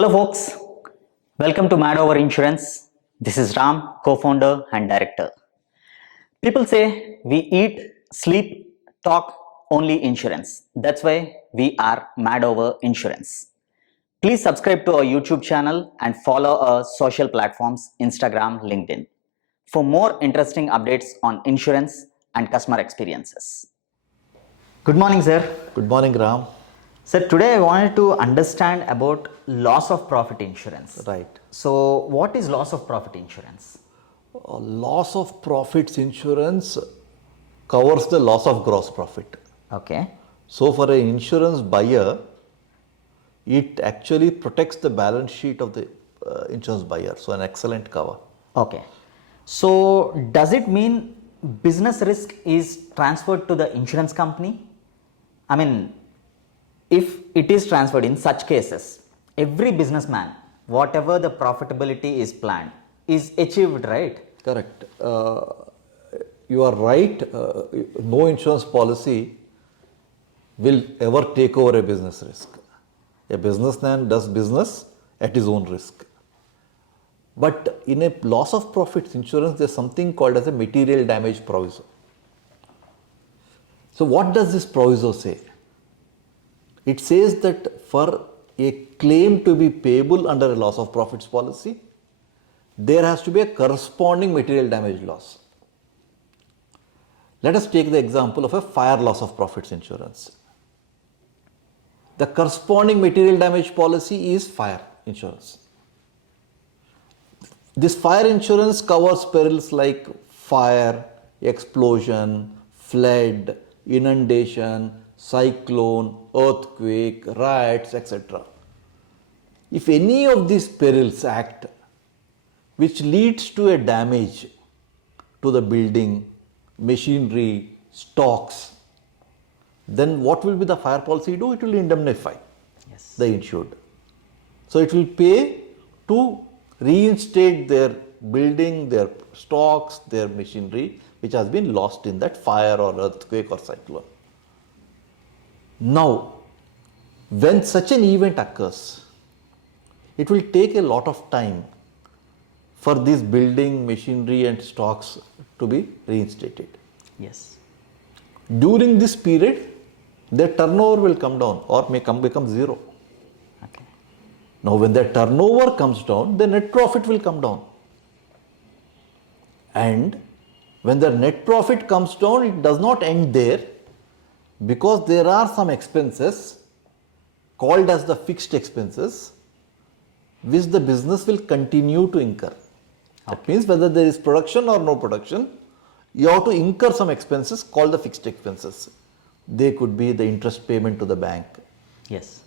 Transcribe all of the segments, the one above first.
Hello folks, welcome to MadOverInsurance. This is Ram, co-founder and director. People say we eat, sleep, talk only insurance. That's why we are MadOverInsurance. Please subscribe to our YouTube channel and follow our social platforms Instagram, LinkedIn for more interesting updates on insurance and customer experiences. Good morning, sir. Good morning, Ram. Sir, today I wanted to understand about loss of profit insurance. Right. So, what is loss of profit insurance? Loss of profits insurance covers the loss of gross profit. Okay. So, for an insurance buyer, it actually protects the balance sheet of the insurance buyer. So, an excellent cover. Okay. So, does it mean business risk is transferred to the insurance company? I mean, if it is transferred in such cases, every businessman, whatever the profitability is planned, is achieved, right? Correct. You are right. No insurance policy will ever take over a business risk. A businessman does business at his own risk. But in a loss of profits insurance, there is something called as a material damage proviso. So, what does this proviso say? It says that for a claim to be payable under a loss of profits policy, there has to be a corresponding material damage loss. Let us take the example of a fire loss of profits insurance. The corresponding material damage policy is fire insurance. This fire insurance covers perils like fire, explosion, flood, inundation, cyclone, earthquake, riots, etc. If any of these perils act which leads to a damage to the building, machinery, stocks, then what will be the fire policy do? It will indemnify the insured. So, it will pay to reinstate their building, their stocks, their machinery which has been lost in that fire or earthquake or cyclone. Now, when such an event occurs, it will take a lot of time for this building, machinery and stocks to be reinstated. Yes. During this period, their turnover will come down or may become zero. Okay. Now, when their turnover comes down, the net profit will come down. And when the net profit comes down, it does not end there, because there are some expenses called as the fixed expenses which the business will continue to incur. That means whether there is production or no production, you have to incur some expenses called the fixed expenses. They could be the interest payment to the bank. Yes.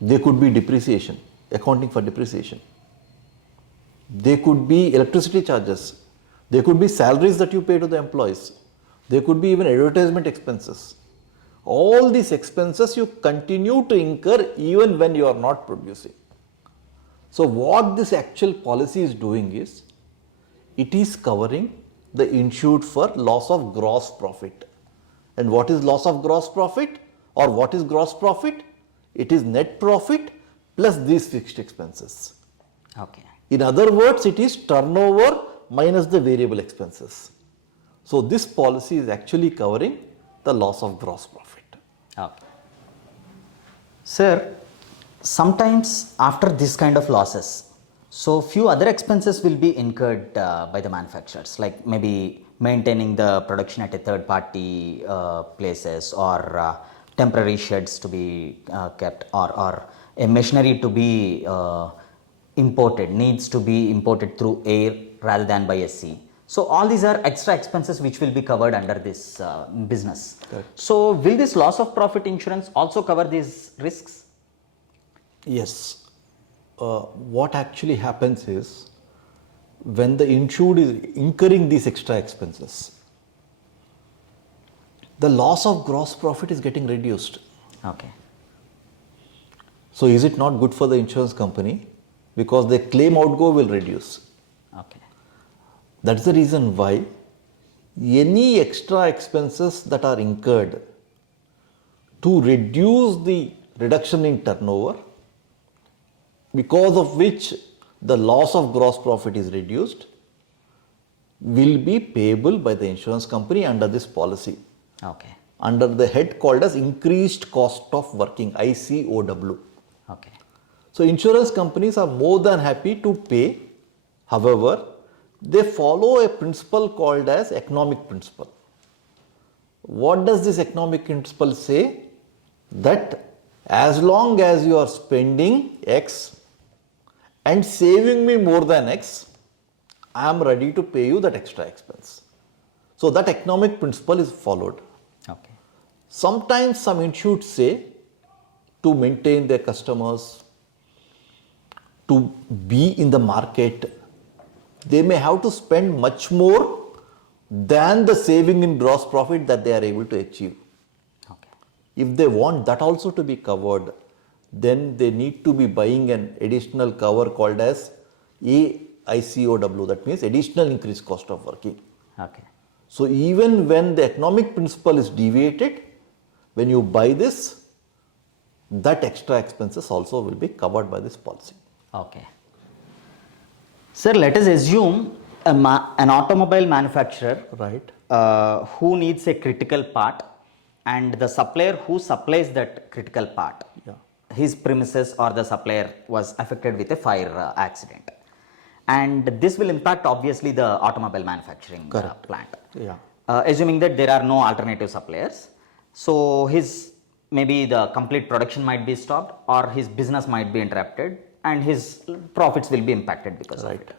They could be depreciation, accounting for depreciation. They could be electricity charges. They could be salaries that you pay to the employees. They could be even advertisement expenses. All these expenses you continue to incur even when you are not producing. So, what this actual policy is doing is, it is covering the insured for loss of gross profit. And what is loss of gross profit, or what is gross profit? It is net profit plus these fixed expenses. Okay. In other words, it is turnover minus the variable expenses. So, this policy is actually covering the loss of gross profit. Okay. Sir, sometimes after this kind of losses, so few other expenses will be incurred by the manufacturers, like maybe maintaining the production at a third party places, or temporary sheds to be kept, or a machinery to be imported, needs to be imported through air rather than by a sea. So, all these are extra expenses which will be covered under this business. Correct. So, will this loss of profit insurance also cover these risks? Yes. What actually happens is, when the insured is incurring these extra expenses, the loss of gross profit is getting reduced. Okay. So, is it not good for the insurance company? Because the claim outgo will reduce. Okay. That is the reason why any extra expenses that are incurred to reduce the reduction in turnover because of which the loss of gross profit is reduced, will be payable by the insurance company under this policy, Okay. under the head called as increased cost of working, ICOW. Okay. So insurance companies are more than happy to pay. However, they follow a principle called as economic principle. What does this economic principle say? That as long as you are spending X and saving me more than X, I am ready to pay you that extra expense. So that economic principle is followed. Okay. Sometimes some insureds say to maintain their customers, to be in the market, they may have to spend much more than the saving in gross profit that they are able to achieve. Okay. If they want that also to be covered, then they need to be buying an additional cover called as AICOW, that means additional increased cost of working. Okay. So even when the economic principle is deviated, when you buy this, that extra expenses also will be covered by this policy. Okay. Sir, let us assume an automobile manufacturer Right. who needs a critical part and the supplier who supplies that critical part. Yeah. His premises or the supplier was affected with a fire accident. And this will impact obviously the automobile manufacturing plant. Yeah. Assuming that there are no alternative suppliers. So his maybe the complete production might be stopped or his business might be interrupted and his profits will be impacted because of it.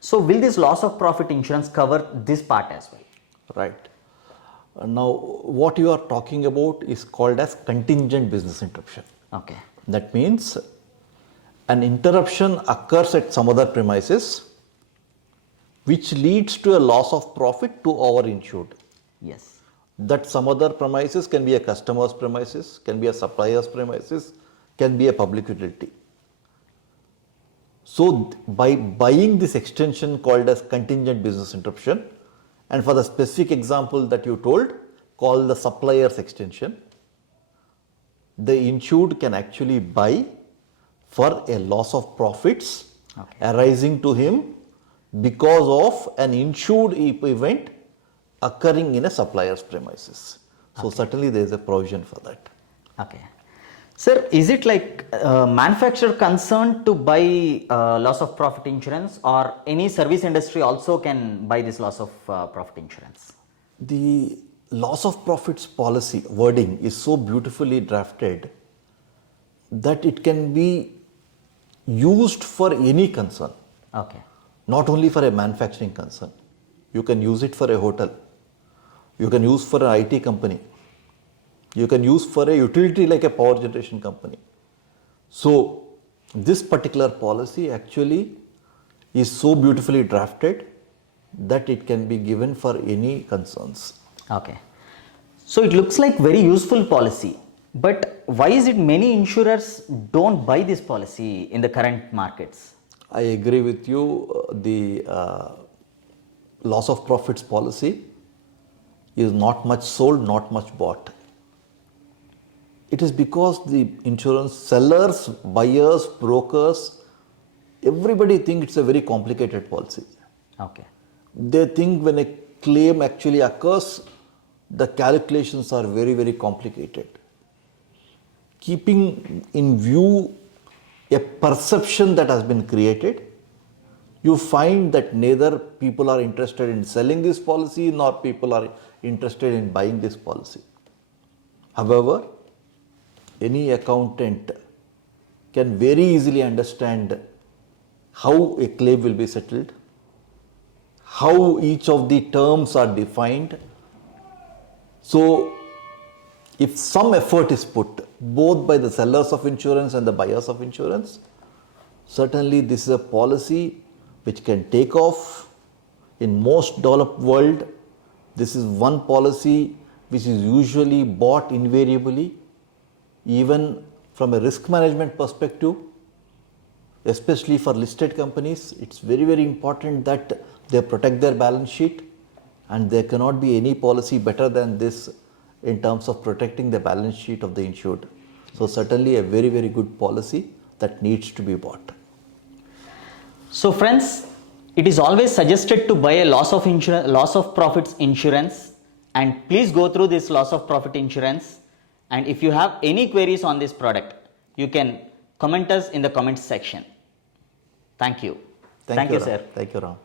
So will this loss of profit insurance cover this part as well? Right. Now what you are talking about is called as contingent business interruption. Okay. That means an interruption occurs at some other premises which leads to a loss of profit to our insured. Yes. That some other premises can be a customer's premises, can be a supplier's premises, can be a public utility. So by buying this extension called as contingent business interruption, and for the specific example that you told, called the supplier's extension, the insured can actually buy for a loss of profits arising to him because of an insured event occurring in a supplier's premises. So certainly there is a provision for that. Okay. Sir, is it like manufacturer concerned to buy loss of profit insurance or any service industry also can buy this loss of profit insurance? The loss of profits policy wording is so beautifully drafted that it can be used for any concern. Okay. Not only for a manufacturing concern. You can use it for a hotel. You can use for an IT company. You can use for a utility like a power generation company. So this particular policy actually is so beautifully drafted that it can be given for any concerns. Okay. So it looks like very useful policy. But why is it many insurers don't buy this policy in the current markets? I agree with you. The loss of profits policy is not much sold, not much bought. It is because the insurance sellers, buyers, brokers, everybody think it's a very complicated policy. Okay. They think when a claim actually occurs, the calculations are very, very complicated. Keeping in view a perception that has been created, you find that neither people are interested in selling this policy nor people are interested in buying this policy. However, any accountant can very easily understand how a claim will be settled, how each of the terms are defined. So, if some effort is put both by the sellers of insurance and the buyers of insurance, certainly this is a policy which can take off in most developed world. This is one policy which is usually bought invariably, even from a risk management perspective, especially for listed companies. It's very, very important that they protect their balance sheet, and there cannot be any policy better than this in terms of protecting the balance sheet of the insured. So certainly a very, very good policy that needs to be bought. So friends, it is always suggested to buy a loss of profits insurance, and please go through this loss of profit insurance. And if you have any queries on this product, you can comment us in the comments section. Thank you. Thank you, Ram. sir. Thank you, Ram.